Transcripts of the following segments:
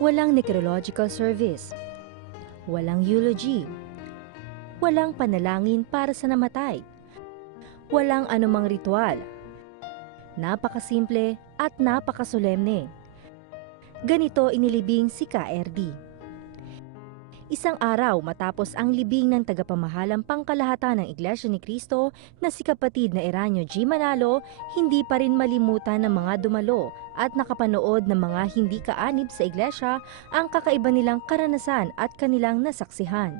Walang necrological service, walang eulogy, walang panalangin para sa namatay, walang anumang ritual. Napakasimple at napakasolemne. Ganito inilibing si KRD. Isang araw matapos ang libing ng tagapamahalang pangkalahatan ng Iglesia ni Cristo na si kapatid na Eranio G. Manalo, hindi pa rin malimutan ng mga dumalo at nakapanood ng mga hindi kaanib sa iglesia ang kakaiba nilang karanasan at kanilang nasaksihan.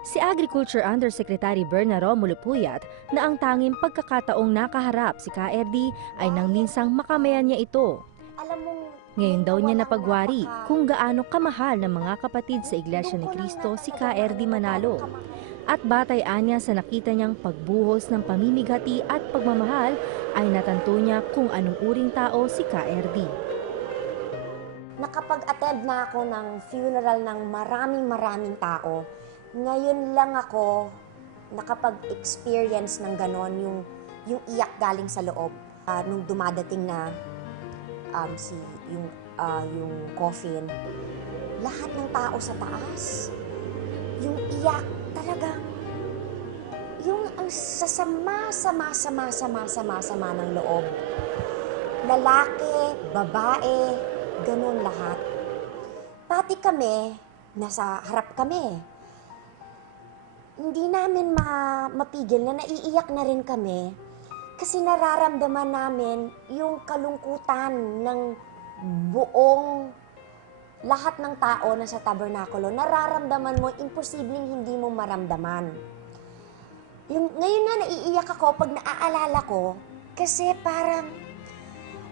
Si Agriculture Undersecretary Berna Romulo Puyat na ang tanging pagkakataong nakaharap si KRD ay nang minsang makamayan niya ito. Ngayon daw niya napagwari kung gaano kamahal ng mga kapatid sa Iglesia ni Cristo si KRD Manalo. At batay niya sa nakita niyang pagbuhos ng pamimigati at pagmamahal ay natanto niya kung anong uring tao si KRD. Nakapag-attend na ako ng funeral ng maraming tao. Ngayon lang ako nakapag-experience ng ganon, yung iyak galing sa loob. Nung dumadating na yung coffin, lahat ng tao sa taas, yung iyak talagang, yung ang sasama ng loob. Lalaki, babae, ganon lahat. Pati kami, nasa harap kami. Hindi namin mapigil na naiiyak na rin kami kasi nararamdaman namin yung kalungkutan ng buong lahat ng tao na sa tabernakulo. Nararamdaman mo, imposibleng hindi mo maramdaman. Ngayon na naiiyak ako pag naaalala ko kasi parang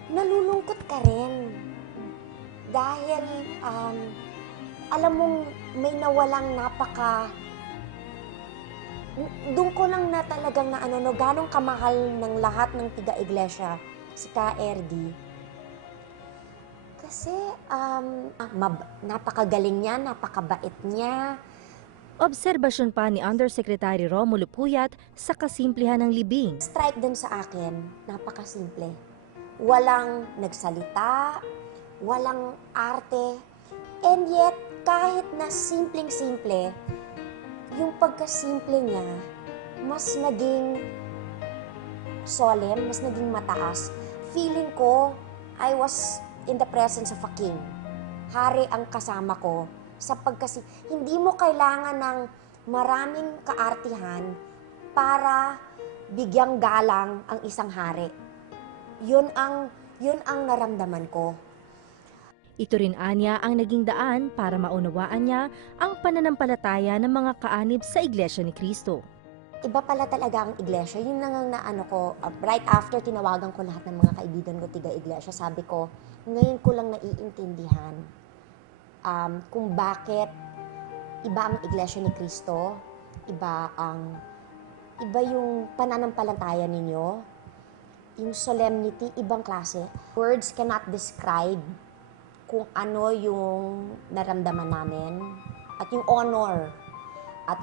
nalulungkot ka rin. Dahil alam mong may nawalang doon ko lang na talagang ganong kamahal ng lahat ng tiga-iglesia si KRD. Kasi napakagaling niya, napakabait niya. Obserbasyon pa ni Undersecretary Romulo Puyat sa kasimplihan ng libing. Strike din sa akin, napakasimple. Walang nagsalita, walang arte, and yet kahit na simpleng-simple, yung pagkasimple niya, mas naging solemn, mas naging mataas. Feeling ko, I was in the presence of a king. Hari ang kasama ko. Hindi mo kailangan ng maraming kaartihan para bigyang galang ang isang hari. Yun ang naramdaman ko. Ito rin anya ang naging daan para maunawaan niya ang pananampalataya ng mga kaanib sa Iglesia ni Cristo. Iba pala talaga ang iglesia. Yun lang ang right after tinawagan ko lahat ng mga kaibigan ko tiga-iglesia, sabi ko, ngayon ko lang naiintindihan kung bakit iba ang Iglesia ni Cristo, iba yung pananampalataya ninyo, yung solemnity, ibang klase. Words cannot describe kung ano yung naramdaman namin at yung honor. At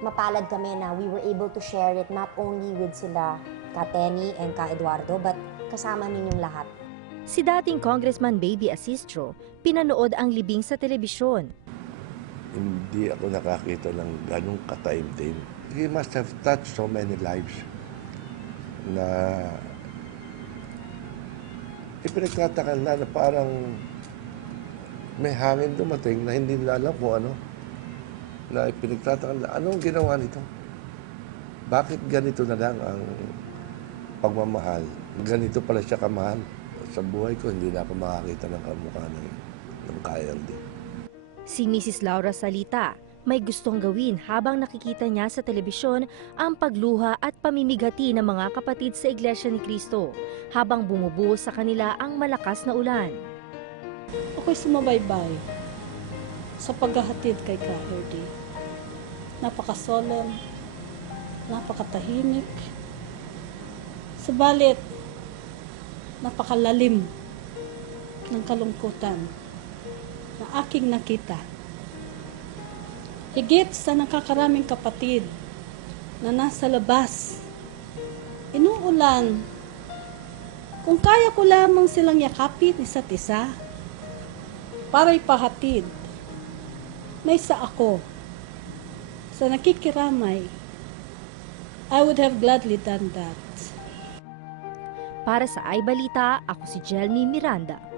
mapalad kami na we were able to share it not only with sila Ka Tenny and Ka Eduardo, but kasama ninyong lahat. Si dating Congressman Baby Asistro, pinanood ang libing sa telebisyon. Hindi ako nakakita ng ganong ka-time-time. He must have touched so many lives na ipinagtataka na parang may hangin dumating na hindi nila alam kung ano. Na ipinagtataka na anong ginawa nito? Bakit ganito na lang ang pagmamahal? Ganito pala siya kamahal. Sa buhay ko, hindi na ako makakita ng kamukha ng KRD. Si Mrs. Laura Salita may gustong gawin habang nakikita niya sa telebisyon ang pagluha at pamimigati ng mga kapatid sa Iglesia ni Cristo habang bumubuhos sa kanila ang malakas na ulan. Ako'y sumabaybay sa paghahatid kay KRD. Napaka-solemn, napakatahimik, subalit napakalalim ng kalungkutan na aking nakita. Higit sa nakakaraming kapatid na nasa labas, inuulan, kung kaya ko lamang silang yakapin isa't isa, para ipahatid na isa ako sa nakikiramay, I would have gladly done that. Para sa iBalita, ako si Jelmy Miranda.